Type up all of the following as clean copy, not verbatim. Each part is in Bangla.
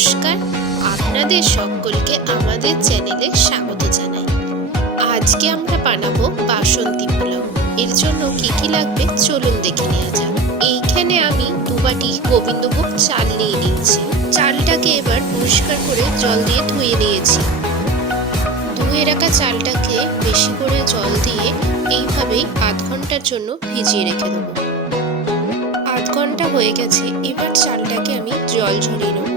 নমস্কার, আপনাদের সকলকে আমাদের চ্যানেলে স্বাগত জানাই। আজকে আমরা বানাবো বাসন্তী পোলাও। এর জন্য কি কি লাগবে চলুন দেখে নেওয়া যাক। এইখানে আমি 2 বাটি গোবিন্দভোগ চাল নিয়ে নিয়েছি। চালটাকে এবার পরিষ্কার করে জল দিয়ে ধুয়ে নিয়েছি। ধুয়ে রাখা চালটাকে বেশি করে জল দিয়ে এইভাবেই আধ ঘন্টার জন্য ভিজিয়ে রেখে দেবো। আধ ঘন্টা হয়ে গেছে, এবার চালটাকে আমি জল ঝরিয়ে নেব।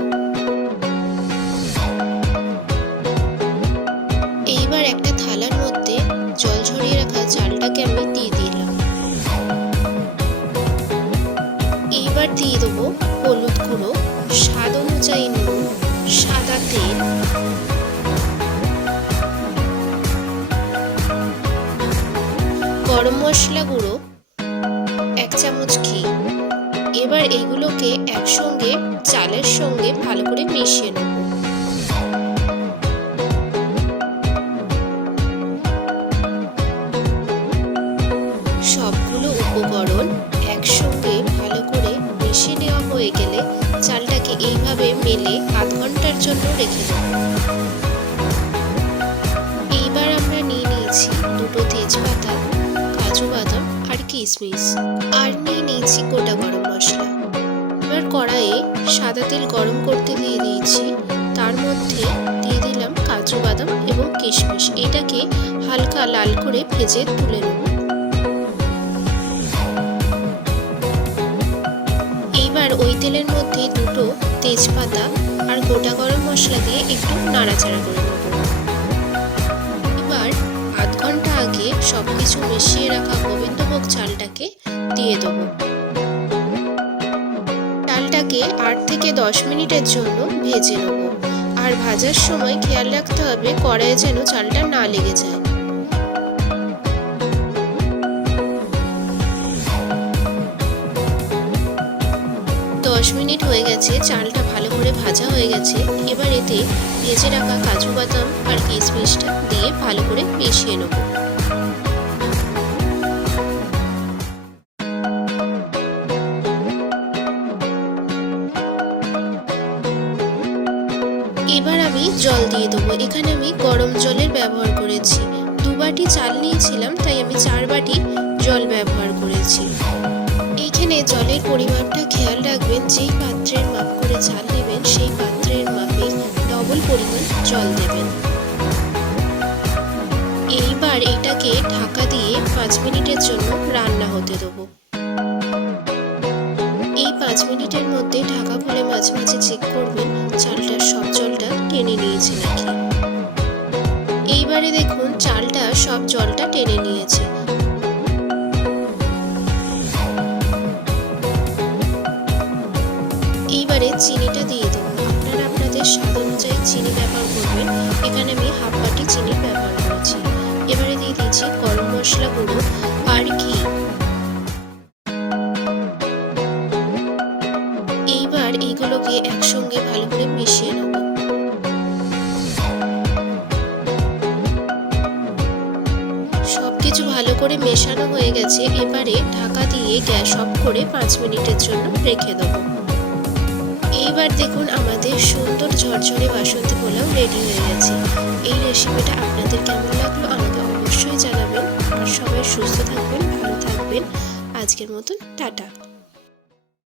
এইবার একটা থালার মধ্যে জল ঝরিয়ে রাখা চালটাকে আমি দিয়ে দিলাম। এইবার দিয়ে দেবো হলুদ গুঁড়ো, স্বাদ অনুযায়ী নুন, সাদা তেল, গরম মশলা গুঁড়ো, 1 চামচ ঘি। এবার এগুলোকে একসঙ্গে চালের সঙ্গে ভালো করে মিশিয়ে নেব। সবগুলো উপকরণ একসঙ্গে ভালো করে মিশিয়ে নেওয়া হয়ে গেলে চালটাকে এইভাবে মেলে আধ ঘন্টার জন্য রেখে দেব। এইবার আমরা নিয়ে নিয়েছি 2টো তেজপাতা, কাজু বাদাম আর কিশমিশ, আর নিয়ে নিয়েছি গোটা গরম মশলা। এবার কড়াইয়ে সাদা তেল গরম করতে দিয়ে দিয়েছি, তার মধ্যে দিয়ে দিলাম কাজু বাদাম এবং কিশমিশ। এটাকে হালকা লাল করে ভেজে তুলে নেব। এইবার ওই তেলের মধ্যে 2টো তেজপাতা আর গোটা গরম মশলা দিয়ে একটু নাড়াচাড়া করে নেব। এবার আধ ঘন্টা আগে সবকিছু মিশিয়ে রাখা গোবিন্দভোগ চালটাকে দিয়ে দেবো। চালটাকে 8 থেকে 10 মিনিটের জন্য ভেজে নেব। আর ভাজার সময় খেয়াল রাখতে হবে কড়াইয়ে যেন চালটা না লেগে যায়। 10 মিনিট হয়ে গেছে, চালটা ভালো করে ভাজা হয়ে গেছে। এবার এতে ভেজে রাখা কাজু বাদাম আর কিশমিশটা দিয়ে ভালো করে মিশিয়ে নেব। এবার আমি জল দিয়ে দেবো। এখানে আমি গরম জলের ব্যবহার করেছি। 2 বাটি চাল নিয়েছিলাম, তাই আমি 4 বাটি জল ব্যবহার করেছি। এইখানে জলের পরিমাপটা খেয়াল রাখবেন, যেই পাত্রের মাপ করে চাল নেবেন সেই পাত্রের মাপে ডবল পরিমাণ জল দেবেন। এইবার এটাকে ঢাকা দিয়ে 5 মিনিটের জন্য রান্না হতে দেবো। এই 5 মিনিটের মধ্যে ঢাকা খুলে মাঝে মাঝে চেক করবেন চালটার সব জলটা টেনে নিয়েছে নাকি। এইবারে দেখুন চালটা সব জলটা টেনে নিয়েছে। এইবারে চিনিটা দিয়ে দেবো। আপনারা আপনাদের স্বাদ অনুযায়ী চিনি ব্যবহার করবেন। এখানে আমি হাফ বাটি চিনি ব্যবহার করেছি। এবারে দিয়ে দিয়েছি গরম মশলা গুঁড়ো আর ঘি। এইবার এইগুলোকে একসঙ্গে ভালো করে মিশিয়ে নেব। সবকিছু ভালো করে মেশানো হয়ে গেছে। এবারে ঢাকা দিয়ে গ্যাস অফ করে 5 মিনিটের জন্য রেখে দেবো। এইবার দেখুন আমাদের সুন্দর ঝরঝরে বাসন্তী পোলাও রেডি হয়ে গেছে। এই রেসিপিটা আপনাদের কেমন লাগলো আমাকে অবশ্যই জানাবেন। আর সবাই সুস্থ থাকবেন, ভালো থাকবেন। আজকের মতন টাটা।